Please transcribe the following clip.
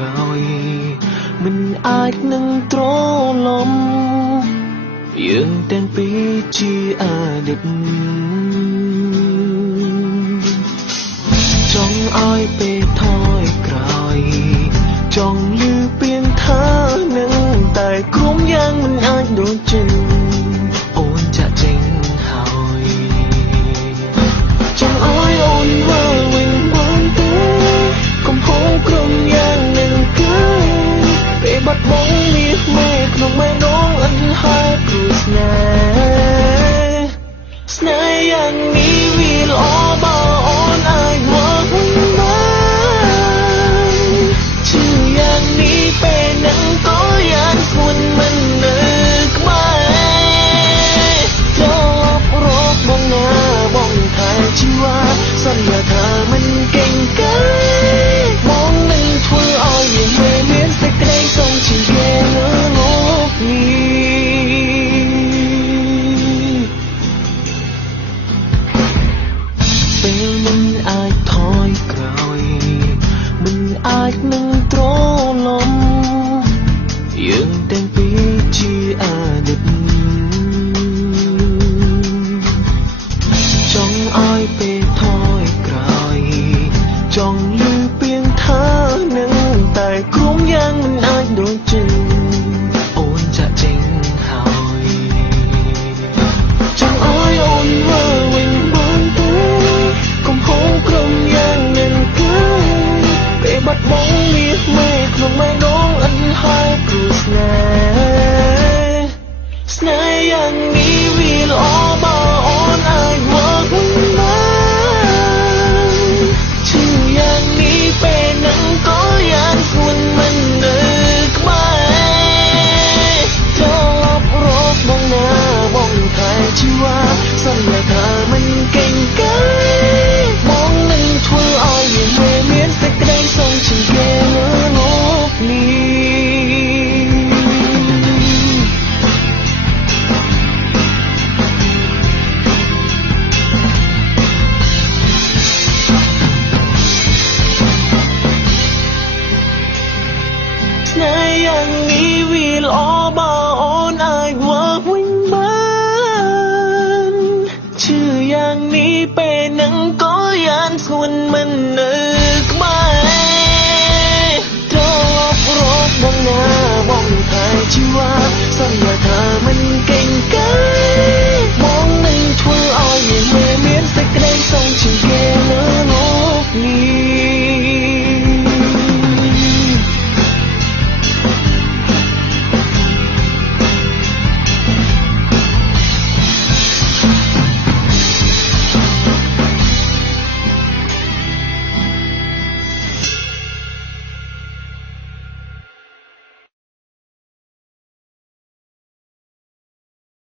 ក្រោយមិនអាចនឹងទ្រលំយើងទាំងពីរជាអតីតចង់ឲ្យពេលថយក្រោយចង់លឺពាក្យថានឹងតែក្រុមយ៉ាងមិនអាចដូចចិនអូនចាក់ចេញហើយចង់ឲ្យអូនមើលវិញបានទេកុំហូរក្រុមយ៉ាងនឹងគឺពេលបាត់បង់មាសមេក្នុងមេដងអិនហើយព្រោះស្នេហ៍យ៉ាងនេះវាល្អបើអូនអាចមកវិញបានជឿយ៉ាងនេះពេលនឹងក៏យ៉ាងស្ងួនមិននៅក្បែរចូលរកបងណាបងថែជីវ៉ាសន្យាថាមិនកេងកាបងនឹងធ្វើឲ្យយើងមានសេចក្តីសុខជាងគេលើលោកនេះពេលមិនអាចថយក្រោយមិនអាចនឹងទ្រលំយើងទាំងពីរជាអតីតចង់ឲ្យពេលថយក្រោយចង់លឺពាក្យថានឹងតែក្រុមយ៉ាងមិនអាចដូចចិនអូនចាក់ចេញហើយចង់ឲ្យអូនមើលវិញបានទេកុំហូរក្រុមយ៉ាងនឹងគឺពេលបាត់បង់មាសមេក្នុងមេដងអិនហើយព្រោះស្នេហ៍យ៉ាងនេះវាល្អបើអូនអាចមកវិញបានជឿយ៉ាងនេះពេលនឹងក៏យ៉ាងស្ងួនមិននៅក្បែរចូលរកបងណាបងថែជីវ៉ាសន្យាថាមិនកេងកាបងនឹងធ្វើឲ្យយើងមានសេចក្តីសុខជាងគេលើលោកនេះស្នេហ៍យ៉ាងនេះវាល្អបើអូនអាចមកវិញបានជឿយ៉ាងនេះពេលនឹងក៏យ៉ាងស្ងួនមិននៅក្បែរចូលរកបងណាបងថែជីវ៉ា